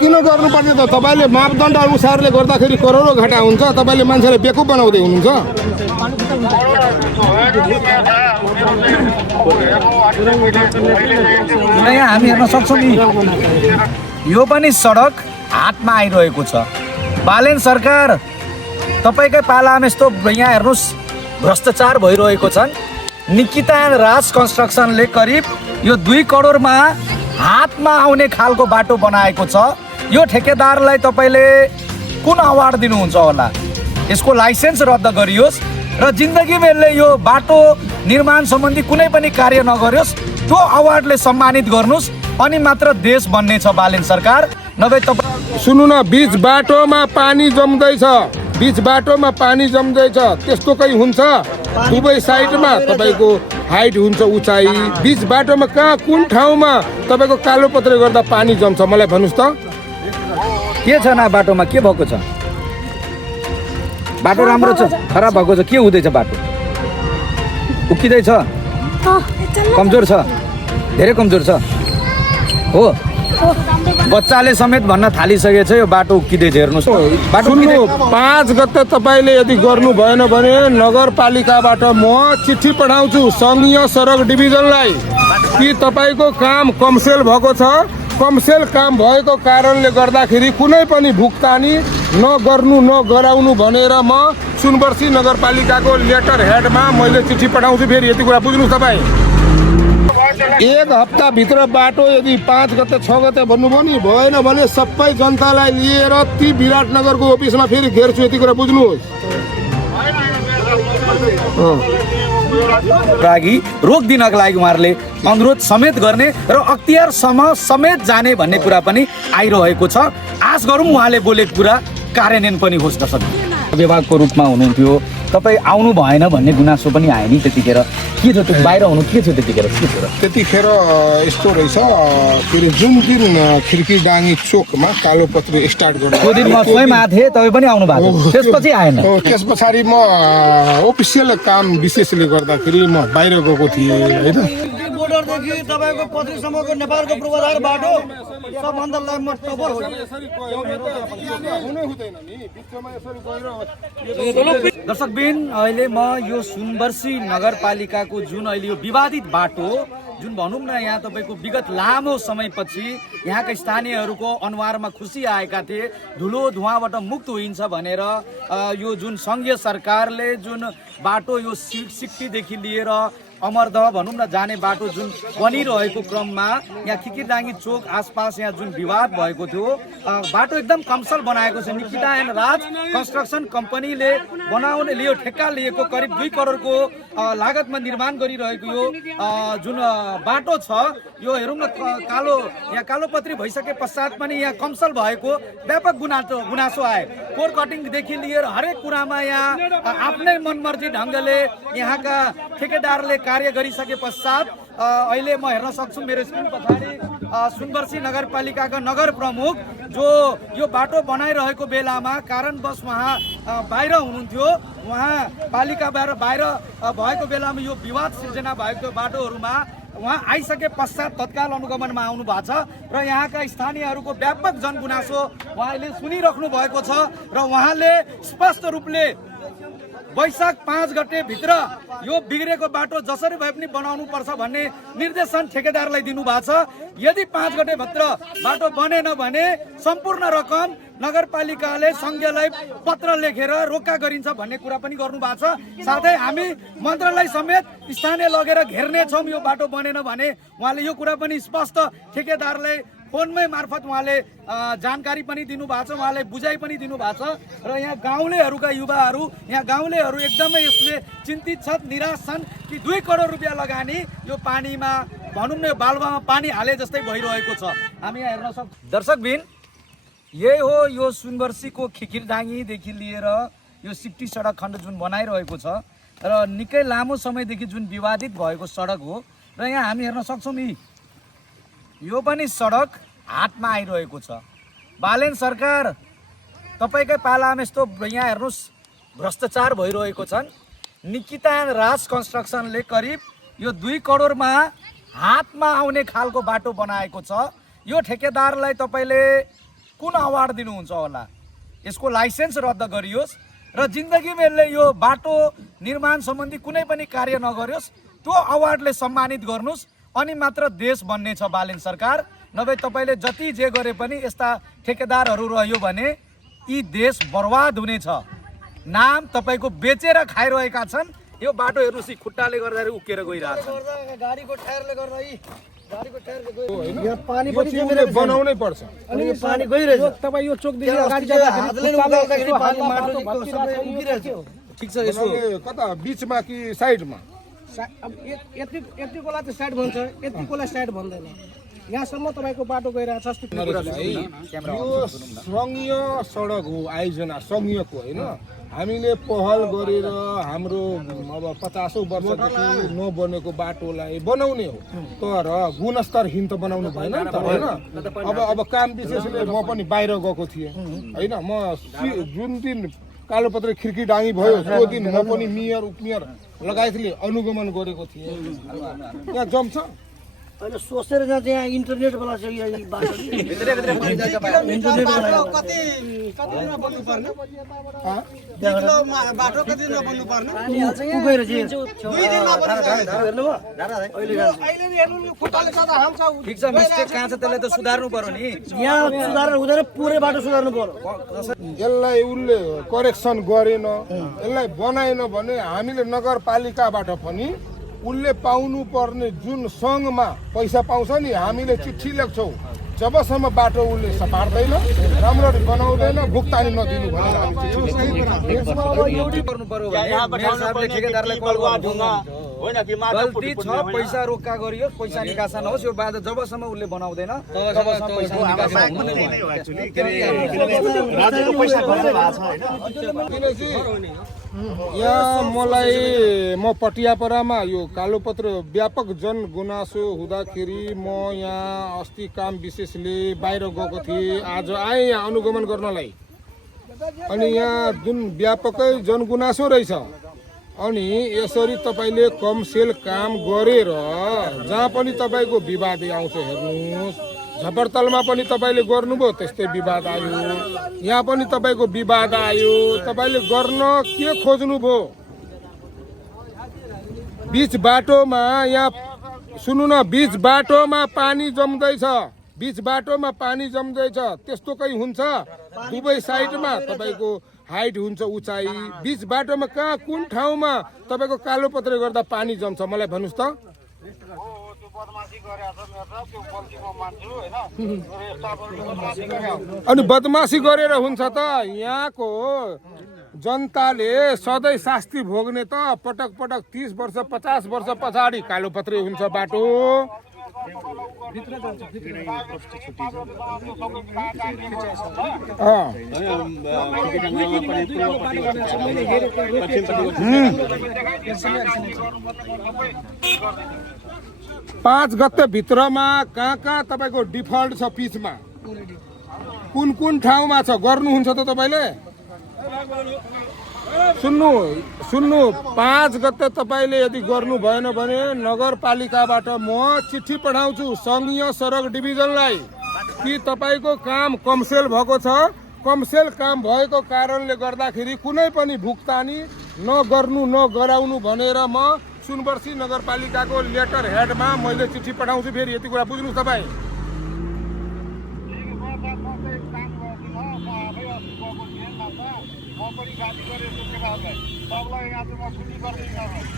किन गर्नुपर्ने त तपाईँले मापदण्ड अनुसारले गर्दाखेरि करोडौँ घाटा हुन्छ तपाईँले मान्छेलाई बेकुफ बनाउँदै हुनुहुन्छ यहाँ हामी हेर्न सक्छौँ नि यो पनि सडक हातमा आइरहेको छ बालेन सरकार तपाईँकै पालामा यस्तो यहाँ हेर्नुहोस् भ्रष्टाचार भइरहेको छन् निकिता एन्ड राज कन्स्ट्रक्सनले करिब यो 2 करोडमा हातमा आउने खालको बाटो बनाएको छ यो ठेकेदारलाई तपाईँले कुन अवार्ड दिनुहुन्छ होला यसको लाइसेन्स रद्द गरियोस् र जिन्दगीमा यसले यो बाटो निर्माण सम्बन्धी कुनै पनि कार्य नगर्योस् त्यो अवार्डले सम्मानित गर्नुहोस् अनि मात्र देश बन्ने छ बालेन सरकार नभए तपाईँ सुन्नु न बीच बाटोमा पानी जम्दैछ त्यस्तो कहीँ हुन्छ दुवै साइडमा तपाईँको हाइट हुन्छ उचाइ बीच बाटोमा कहाँ कुन ठाउँमा तपाईँको कालोपत्रे गर्दा पानी जम्छ मलाई भन्नुहोस् त के छ न बाटोमा के भएको छ बाटो राम्रो छ खराब भएको छ के हुँदैछ बाटो उक्किँदैछ कमजोर छ धेरै कमजोर छ हो बच्चाले समेत भन्न थालिसकेको छ यो बाटो उक्किँदैछ हेर्नुहोस् बाटो 5 गते तपाईँले यदि गर्नु भएन भने नगरपालिकाबाट म चिठी पठाउँछु सङ्घीय सडक डिभिजनलाई कि तपाईँको काम कमसेल भएको छ कमसेल काम भएको कारणले गर्दाखेरि कुनै पनि भुक्तानी नगर्नु नगराउनु भनेर म सुनवर्सी नगरपालिकाको लेटर हेडमा मैले चिठी पठाउँछु फेरि यति कुरा बुझ्नुहोस् तपाईँ 1 हप्ताभित्र बाटो यदि 5 गते 6 गते भन्नुभयो नि भएन भने सबै जनतालाई लिएर ती विराटनगरको अफिसमा फेरि घेर्छु यति कुरा बुझ्नुहोस् लागि रोकिदिनको लागि उहाँहरूले अनुरोध समेत गर्ने र अख्तियारसम्म समेत जाने भन्ने कुरा पनि आइरहेको छ आश गरौँ उहाँले बोलेको कुरा कार्यान्वयन पनि होस् न सक्ने विभागको रूपमा हुनुहुन्थ्यो तपाईँ आउनु भएन भन्ने गुनासो पनि आयो नि त्यतिखेर के थियो त्यो बाहिर हुनु के थियो त्यतिखेर यस्तो रहेछ फेरि जुन दिन खिर्की डाँगी चोकमा कालोपत्रे स्टार्ट गर्नु त्यो दिन म स्वयं आएको थिएँ तपाईँ पनि आउनु भएको थियो त्यसपछि आएन त्यस पछाडि म अफिसियल काम विशेषले गर्दाखेरि म बाहिर गएको थिएँ होइन बोर्डरदेखि तपाईँको पत्रीसम्मको नेपालको पूर्वाधार बाटो सबभन्दा लामो टपर हो दर्शकबिन अहिले म यो सुनवर्सी नगरपालिकाको जुन अहिले यो विवादित बाटो जुन भनौँ न यहाँ तपाईँको विगत लामो समयपछि यहाँका स्थानीयहरूको अनुहारमा खुसी आएका थिए धुलो धुवाँबाट मुक्त होइन्छ भनेर यो जुन सङ्घीय सरकारले जुन बाटो यो सिक्टीदेखि लिएर अमरदह भनौँ न जाने बाटो जुन बनिरहेको क्रममा यहाँ खिकिरडाँगी चोक आसपास यहाँ जुन विवाद भएको थियो बाटो एकदम कमसल बनाएको छ निकिता एन्ड राज कन्स्ट्रक्सन कम्पनीले बनाउने लियो ठेक्का लिएको करिब 2 करोडको लागतमा निर्माण गरिरहेको यो जुन बाटो छ यो हेरौँ न यहाँ कालोपत्री भइसके पश्चात पनि यहाँ कमसल भएको व्यापक गुनासो आए कोर कटिङदेखि लिएर हरेक कुरामा यहाँ आफ्नै मनमर्जी ढङ्गले यहाँका ठेकेदारले कार्य गरिसके पश्चात अहिले म हेर्न सक्छु मेरो स्क्रिन पछाडि सुनवर्सी नगरपालिकाका नगर प्रमुख जो यो बाटो बनाइरहेको बेलामा कारणवश उहाँ बाहिर हुनुहुन्थ्यो उहाँ पालिकाबाट बाहिर भएको बेलामा यो विवाद सिर्जना भएको बाटोहरूमा उहाँ आइसके पश्चात तत्काल अनुगमनमा आउनु भएको छ र यहाँका स्थानीयहरूको व्यापक जनगुनासो उहाँले सुनिराख्नु भएको छ र उहाँले स्पष्ट रूपले वैशाख 5 गते भित्र यो बिग्रेको बाटो जसरी भए पनि बनाउनु पर्छ भन्ने निर्देशन ठेकेदारलाई दिनु भएको छ यदि 5 गते भित्र बाटो बनेन भने सम्पूर्ण रकम नगरपालिकाले सङ्घीयलाई पत्र लेखेर रोक्का गरिन्छ भन्ने कुरा पनि गर्नु भएको छ साथै हामी मन्त्रालय समेत स्थानीय लगेर घेर्ने छौँ यो बाटो बनेन भने उहाँले यो कुरा पनि स्पष्ट ठेकेदारलाई फोनमै मार्फत उहाँले जानकारी पनि दिनुभएको छ उहाँले बुझाइ पनि दिनुभएको छ र यहाँ गाउँलेहरूका युवाहरू यहाँ गाउँलेहरू एकदमै यसले चिन्तित छन् निराश छन् कि 2 करोड रुपियाँ लगानी यो पानीमा भनौँ न यो बालुवामा पानी हाले जस्तै भइरहेको छ हामी यहाँ हेर्न सक्छौँ दर्शकबिन यही हो यो सुनवर्सीको खिकिरडाँगीदेखि लिएर यो सिक्टी सडक खण्ड जुन बनाइरहेको छ र निकै लामो समयदेखि जुन विवादित भएको सडक हो र यहाँ हामी हेर्न सक्छौँ यो पनि सडक हातमा आइरहेको छ बालेन सरकार तपाईँकै पालामा यस्तो यहाँ हेर्नुहोस् भ्रष्टाचार भइरहेको छन् निकिता एन्ड राज कन्स्ट्रक्सनले करिब यो 2 करोडमा हातमा आउने खालको बाटो बनाएको छ यो ठेकेदारलाई तपाईँले कुन अवार्ड दिनुहुन्छ होला? यसको लाइसेन्स रद्द गरियोस् र जिन्दगीमा यसले यो बाटो निर्माण सम्बन्धी कुनै पनि कार्य नगर्योस्, त्यो अवार्डले सम्मानित गर्नुहोस्, अनि मात्र देश बन्ने छ बालेन सरकार। नभए तपाईँले जति जे गरे पनि यस्ता ठेकेदारहरू रह्यो भने यी देश बर्बाद हुनेछ। नाम तपाईँको बेचेर खाइरहेका छन्। यो बाटो हेर्नुहोस्, यी खुट्टाले गर्दाखेरि उक्केर गइरहेछ। गाडीको टायरले गर्दा गाडीको टायरले गयो होइन? यहाँ पानी यो पनि चाहिँ उसले बनाउनै पर्छ। अनि यो पानी गइरहेछ। तपाईँ यो चोकदेखि त्यहाँ अगाडि हातले जाँदाखेरि उकाल्दाखेरि पानी बाटो माटो भत्किरहेको उभिरहेछ। ठिक छ, यसो बनाउने कता बिचमा कि साइडमा? अब यतिकोलाई त साइड भन्छ, यतिकोलाई साइड भन्दैन। यहाँसम्म तपाईँको बाटो गइरहेछ। यो सङ्घीय सडक हो, आयोजना सङ्घीयको होइन। हामीले पहल गरेर हाम्रो अब 50औं वर्षदेखि नबनेको बाटोलाई बनाउने हो, तर गुणस्तरहीन त बनाउनु भएन नि त, होइन? अब काम विशेषले म पनि बाहिर गएको थिएँ होइन। म जुन दिन कालोपत्रे खिर्की डाँगी भयो त्यो दिन म पनि मेयर उपमेयर लगायतले अनुगमन गरेको थिएँ। यहाँ जम्छ अहिले सोचेर जान्छ। यहाँ इन्टरनेट वाला छ यो बाटो। बाटो कति नबन्नु पर्ने? ठिक छ, मिस्टेक कहाँ छ त्यसलाई त सुधार्नु पर्यो नि। यहाँ सुधार हुँदैन, पुरै बाटो सुधार्नु पर्यो। यसलाई उसले करेक्सन गरेन, यसलाई बनाएन भने हामीले नगरपालिकाबाट पनि उसले पाउनु पर्ने जुन सङ्घमा पैसा पाउँछ नि, हामीले चिठी लेख्छौँ। जबसम्म बाटो उसले सपार्दैन, राम्ररी बनाउँदैन, भुक्तानी नदिनु भनेर हामी चिठी लेख्छौँ। गर्नु पर्यो भने मेयर साहबले ठेकेदारलाई कल गर्नु गल्ती छ, पैसा रोक्का गरियोस्, पैसा निकासा नहोस्। यो बाटो जबसम्म उसले बनाउँदैन तबसम्म पैसा निकासा हुँदैन। यहाँ म पटियापरामा यो कालोपत्र व्यापक जनगुनासो हुँदाखेरि म यहाँ अस्ति काम विशेषले बाहिर गएको थिएँ। आज आएँ यहाँ अनुगमन गर्नलाई। अनि यहाँ जुन व्यापकै जनगुनासो रहेछ, अनि यसरी तपाईँले कमसेल काम गरेर जहाँ पनि तपाईँको विवाद आउँछ, हेर्नुहोस् झपरतलमा पनि तपाईँले गर्नुभयो त्यस्तै विवाद आयो, यहाँ पनि तपाईँको विवाद आयो। तपाईँले गर्न के खोज्नुभयो? बीच बाटोमा यहाँ सुन्नु न, बीच बाटोमा पानी जम्दैछ, बीच बाटोमा पानी जम्दैछ। त्यस्तो कहीँ हुन्छ? दुवै साइडमा तपाईँको हाइट हुन्छ, उचाइ। बीच बाटोमा कहाँ कुन ठाउँमा तपाईँको कालोपत्रे गर्दा पानी जम्छ? मलाई भन्नुहोस् त। अनि बदमासी गरेर हुन्छ त? यहाँको जनताले सधैँ शास्ति भोग्ने त पटक पटक 30 वर्ष 50 वर्ष पछाडि कालोपत्रे हुन्छ बाटो। पाँच गते भित्रमा कहाँ तपाईँको डिफल्ट छ पिचमा? कुन कुन ठाउँमा छ? गर्नुहुन्छ त तपाईँले? सुन्नु 5 गते तपाईँले यदि गर्नु भएन भने नगरपालिकाबाट म चिठी पठाउँछु सङ्घीय सडक डिभिजनलाई कि तपाईँको काम कमसेल भएको छ। कमसेल काम भएको कारणले गर्दाखेरि कुनै पनि भुक्तानी नगर्नु नगराउनु भनेर म सुनवर्सी नगरपालिकाको लेटर हेडमा मैले चिठी पठाउँछु। फेरि यति कुरा बुझ्नुहोस् तपाईँ।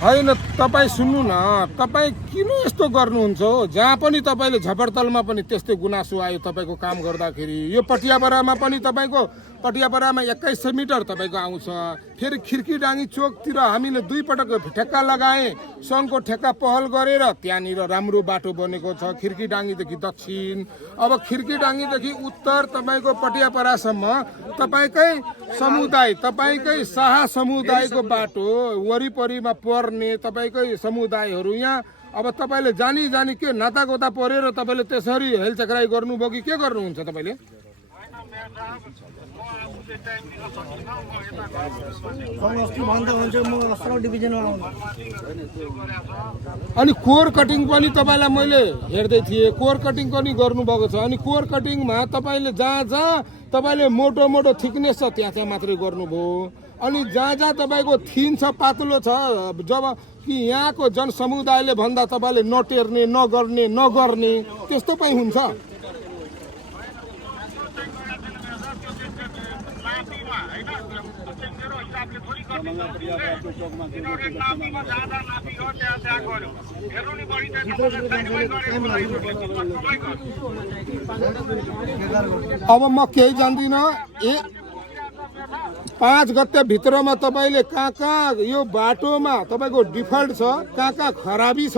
होइन तपाईँ सुन्नु न, तपाईँ किन यस्तो गर्नुहुन्छ हो? जहाँ पनि तपाईँले झपरतलमा पनि त्यस्तै गुनासो आयो तपाईँको काम गर्दाखेरि। यो पटियापरामा पनि तपाईँको पटियापरामा 2100 मिटर तपाईँको आउँछ। फेरि खिर्की डाँगी चोकतिर हामीले 2 पटक ठेक्का लगाएँ, सङ्घको ठेक्का पहल गरेर त्यहाँनिर राम्रो बाटो बनेको छ खिर्की डाँगीदेखि दक्षिण। अब खिर्की डाँगीदेखि उत्तर तपाईँको पटियापरासम्म तपाईँकै समुदाय, तपाईँकै शाह समुदायको बाटो वरिपरिमा पर्ने तपाईँकै समुदायहरू यहाँ। अब तपाईँले जानी के नातागोता परेर तपाईँले त्यसरी हेलचक्राइ गर्नुभयो कि के गर्नुहुन्छ तपाईँले? अस्ति भन्दा हुन्छ म सरल डिभिजनमा आउनु अनि कोर कटिङ पनि तपाईँलाई मैले हेर्दै थिएँ, कोर कटिङ पनि गर्नुभएको छ। अनि कोर कटिङमा तपाईँले जहाँ जहाँ तपाईँले मोटो मोटो थिकनेस छ त्यहाँ चाहिँ मात्रै गर्नुभयो। अनि जहाँ जहाँ तपाईँको थिन छ, पातलो छ, जब कि यहाँको जनसमुदायले भन्दा तपाईँले नटेर्ने, नगर्ने त्यस्तो पनि हुन्छ। अब म केही जान्दिनँ। 5 गते भित्रमा तपाईँले कहाँ कहाँ यो बाटोमा तपाईँको डिफल्ट छ, कहाँ कहाँ खराबी छ,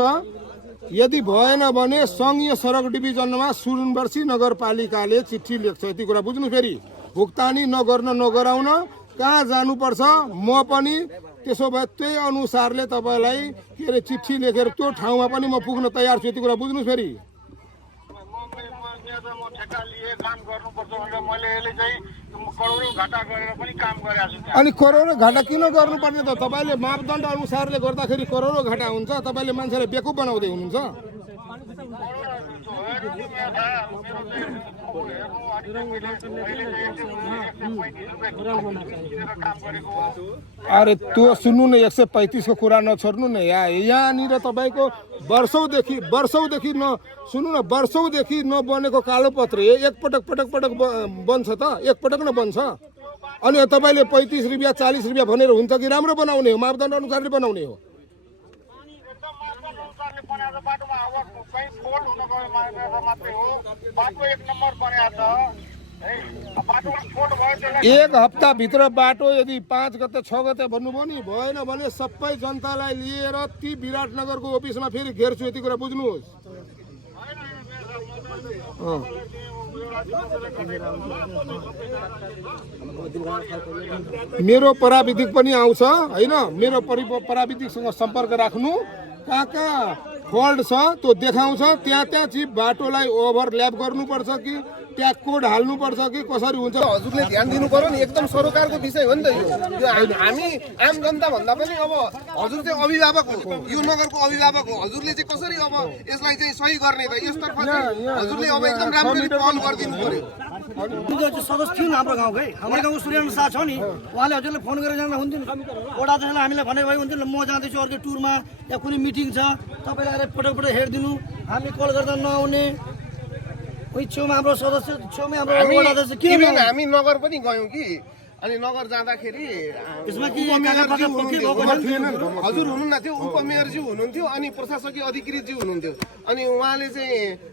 यदि भएन भने सङ्घीय सडक डिभिजनमा सुनवर्सी नगरपालिकाले चिठी लेख्छ। यति कुरा बुझ्नु। फेरि भुक्तानी नगराउन कहाँ जानुपर्छ, म पनि त्यसो भए त्यही अनुसारले तपाईँलाई के अरे चिठी लेखेर त्यो ठाउँमा पनि म पुग्न तयार छु। यति कुरा बुझ्नुहोस्। फेरि अनि करोडौँ घाटा किन गर्नुपर्ने त? तपाईँले मापदण्ड अनुसारले गर्दाखेरि करोडौँ घाटा हुन्छ। तपाईँले मान्छेलाई बेकुफ बनाउँदै हुनुहुन्छ। अरे त्यो सुन्नु न, 135 को कुरा नछोड्नु न। यहाँनिर तपाईँको वर्षौदेखि नबनेको कालोपत्र एकपटक बन्छ त? एकपटक न बन्छ। अनि तपाईँले 35 रुपियाँ 40 रुपियाँ भनेर हुन्छ कि राम्रो बनाउने हो? मापदण्ड अनुसारले बनाउने हो। एक हप्ताभित्र बाटो यदि 5 गते 6 गते भन्नुभयो नि, भएन भने सबै जनतालाई लिएर ती विराटनगरको अफिसमा फेरि घेर्छु। यति कुरा बुझ्नुहोस्। मेरो प्राविधिक पनि आउँछ होइन, मेरो प्राविधिकसँग सम्पर्क राख्नु। कहाँ कहाँ फल्ट छ त्यो देखाउँछ। त्यहाँ चाहिँ बाटोलाई ओभरल्याप गर्नुपर्छ कि ट्याग कोड हाल्नुपर्छ कि कसरी हुन्छ? हजुरले ध्यान दिनु पर्यो नि। एकदम सरकारको विषय हो नि त यो। हामी आम जनता भन्दा पनि अब हजुर चाहिँ अभिभावक हो, यो नगरको अभिभावक हो। हजुरले चाहिँ कसरी अब यसलाई चाहिँ सही गर्ने त? यसतर्फ हजुरले अब एकदम राम्ररी पहल गरिदिनु पर्यो। सदस्य थियो हाम्रो गाउँकै, हाम्रो गाउँको सूर्यन शाह छ नि, उहाँले हजुरले फोन गरेर जाँदा हुन्थ्यो नि। वडा अध्यक्षलाई हामीले भनेको भए हुन्थ्यो नि, म जाँदैछु अर्को टुरमा या कुनै मिटिङ छ, तपाईँले आएर पटक हेरिदिनु। हामी कल गर्दा नआउने। छेउमा हाम्रो सदस्य, छेउमा हाम्रो वडा अध्यक्ष के हो? हामी नगर पनि गयौँ कि, अनि नगर जाँदाखेरि यसमा के हजुर हुनुहुन्न थियो, उपमेयरज्यू हुनुहुन्थ्यो, अनि प्रशासकीय अधिकृतज्यू हुनुहुन्थ्यो। अनि उहाँले चाहिँ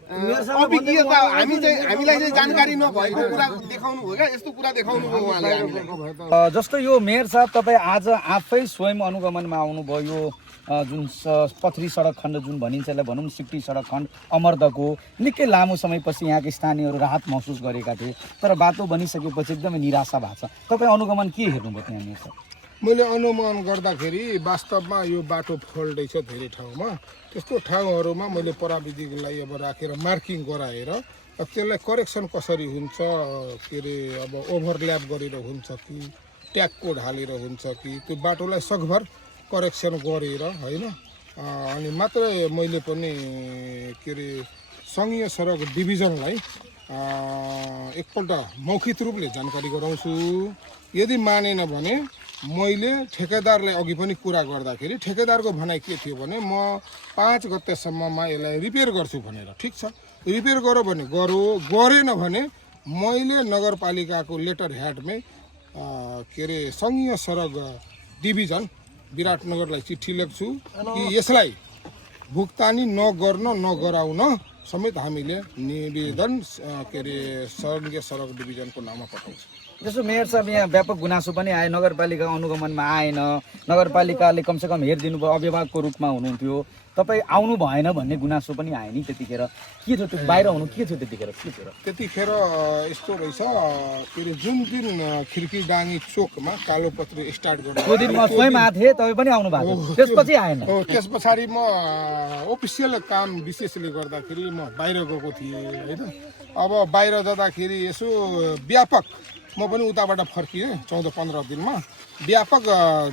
अभिज्ञता हामीलाई चाहिँ जानकारी नभएको कुरा देखाउनु भयो क्या। यस्तो कुरा देखाउनु भयो उहाँले हामीलाई। जस्तो यो मेयर साहब तपाईँ आज आफै स्वयं अनुगमनमा आउनुभयो। यो जुन पथरी सडक खण्ड जुन भनिन्छ, यसलाई भनौँ सिक्टी सडक खण्ड अमर्दको निकै लामो समयपछि यहाँका स्थानीयहरू राहत महसुस गरेका थिए, तर बाटो बनिसकेपछि एकदमै निराशा भएको छ। तपाईँ अनुगमन के हेर्नुभयो त्यहाँनिर? मैले अनुमान गर्दाखेरि वास्तवमा यो बाटो फल्टै छ धेरै ठाउँमा। त्यस्तो ठाउँहरूमा मैले प्राविधिकलाई अब राखेर मार्किङ गराएर त्यसलाई करेक्सन कसरी हुन्छ, के अरे अब ओभरल्याप गरेर हुन्छ कि ट्याग कोड हालेर हुन्छ कि त्यो बाटोलाई सकभर करेक्सन गरेर होइन। अनि मात्रै मैले पनि के अरे सङ्घीय सडक डिभिजनलाई एकपल्ट मौखिक रूपले जानकारी गराउँछु। यदि मानेन भने मैले ठेकेदारलाई अघि पनि कुरा गर्दाखेरि ठेकेदारको भनाइ के थियो भने म 5 गतेसम्ममा यसलाई रिपेयर गर्छु भनेर। ठिक छ, रिपेयर गरौँ भने गरेन भने मैले नगरपालिकाको लेटर हेडमै के अरे सङ्घीय सडक डिभिजन विराटनगरलाई चिठी लेख्छु कि यसलाई भुक्तानी नगराउन समेत हामीले निवेदन के अरे सङ्घीय सडक डिभिजनको नाममा पठाउँछौँ। जस्तो मेयर साहब यहाँ व्यापक गुनासो पनि आयो, नगरपालिका अनुगमनमा आएन, नगरपालिकाले कमसेकम हेरिदिनु भयो, अभिभावकको रूपमा हुनुहुन्थ्यो, तपाईँ आउनु भएन भन्ने गुनासो पनि आयो नि त्यतिखेर। के थियो त्यो बाहिर हुनु के थियो त्यतिखेर? के थियो त्यतिखेर यस्तो रहेछ के अरे जुन दिन खिर्की डाँगी चोकमा कालोपत्र स्टार्ट गर्नु त्यो दिन म स्वयं आएको थिएँ, तपाईँ पनि आउनु भएको थियो, त्यसपछि आएन? त्यस पछाडि म अफिसियल काम विशेषले गर्दाखेरि म बाहिर गएको थिएँ होइन। अब बाहिर जाँदाखेरि यसो व्यापक म पनि उताबाट फर्किएँ 14-15 दिनमा व्यापक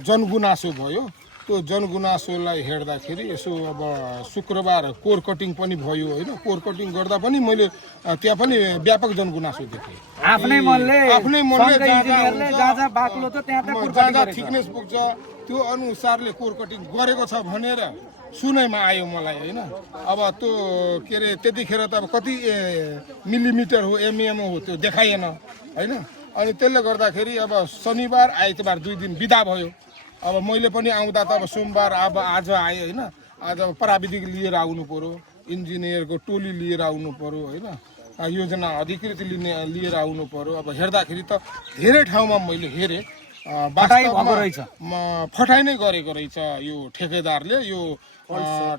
जनगुनासो भयो। त्यो जनगुनासोलाई हेर्दाखेरि यसो अब शुक्रबार कोर कटिङ पनि भयो होइन। कोर कटिङ गर्दा पनि मैले त्यहाँ पनि व्यापक जनगुनासो देखेँ। आफ्नै मनले जहाँ जहाँ बाक्लो त त्यहाँ जहाँ थिकनेस पुग्छ त्यो अनुसारले कोर कटिङ गरेको छ भनेर सुनाइमा आयो मलाई होइन। अब त्यो के अरे त्यतिखेर त अब कति मिलिमिटर हो एमएम हो त्यो देखाइएन होइन। अनि त्यसले गर्दाखेरि अब शनिबार आइतबार 2 दिन बिदा भयो। अब मैले पनि आउँदा त अब सोमबार अब आज आएँ होइन। आज अब प्राविधिक लिएर आउनु पर्यो, इन्जिनियरको टोली लिएर आउनु पर्यो होइन, योजना अधिकृत लिएर आउनु पर्यो। अब हेर्दाखेरि त धेरै ठाउँमा मैले हेरेँ फटाइ नै गरेको रहेछ यो ठेकेदारले। यो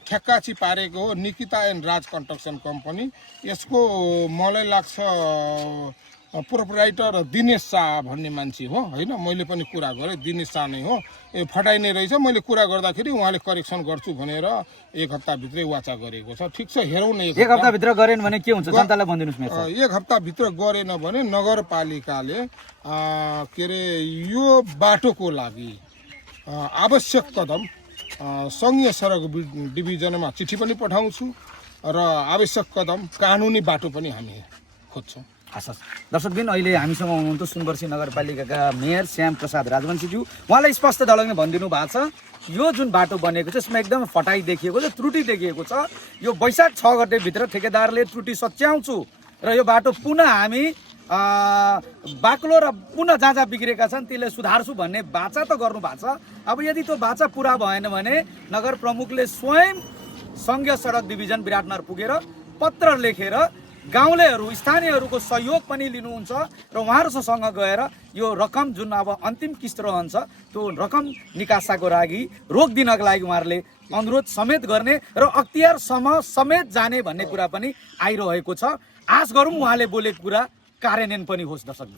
ठेक्काची पारेको हो Nikita and Raj construction company. यसको मलाई लाग्छ प्रोपराइटर दिनेश शाह भन्ने मान्छे हो होइन। मैले पनि कुरा गरेँ दिनेश शाह नै हो। ए फटाइ नै रहेछ। मैले कुरा गर्दाखेरि उहाँले करेक्सन गर्छु भनेर 1 हप्ताभित्रै वाचा गरेको छ। ठिक छ हेरौँ न 1 हप्ताभित्र गरेन भने के हुन्छ जनतालाई भनिदिनुस् न। 1 हप्ताभित्र गरेन भने नगरपालिकाले के अरे यो बाटोको लागि आवश्यक कदम सङ्घीय सडक डिभिजनमा चिठी पनि पठाउँछु र आवश्यक कदम कानुनी बाटो पनि हामी खोज्छौँ। हस् दर्शकबिन अहिले हामीसँग हुनुहुन्थ्यो सुनवर्सी नगरपालिकाका मेयर श्याम प्रसाद राजवंशीज्यू। उहाँलाई स्पष्ट ढङ्गले भनिदिनु भएको छ यो जुन बाटो बनेको छ यसमा एकदम फटाइ देखिएको छ, त्रुटि देखिएको छ। यो वैशाख 6 गतेभित्र ठेकेदारले त्रुटि सच्याउँछु र यो बाटो पुनः हामी बाक्लो र पुनः जहाँ जहाँ बिग्रेका छन् त्यसले सुधार्छु भन्ने बाचा त गर्नु भएको छ। अब यदि त्यो बाचा पुरा भएन भने नगर प्रमुखले स्वयं सङ्घीय सडक डिभिजन विराटनगर पुगेर पत्र लेखेर गाउँलेहरू स्थानीयहरूको सहयोग पनि लिनुहुन्छ र उहाँहरूसँग गएर यो रकम जुन अब अन्तिम किस्त रहन्छ त्यो रकम निकासाको लागि रोक दिनको लागि उहाँहरूले अनुरोध समेत गर्ने र अख्तियारसम्म समेत जाने भन्ने कुरा पनि आइरहेको छ। आश गरौँ उहाँले बोलेको कुरा कार्यान्वयन पनि होस् दर्शक।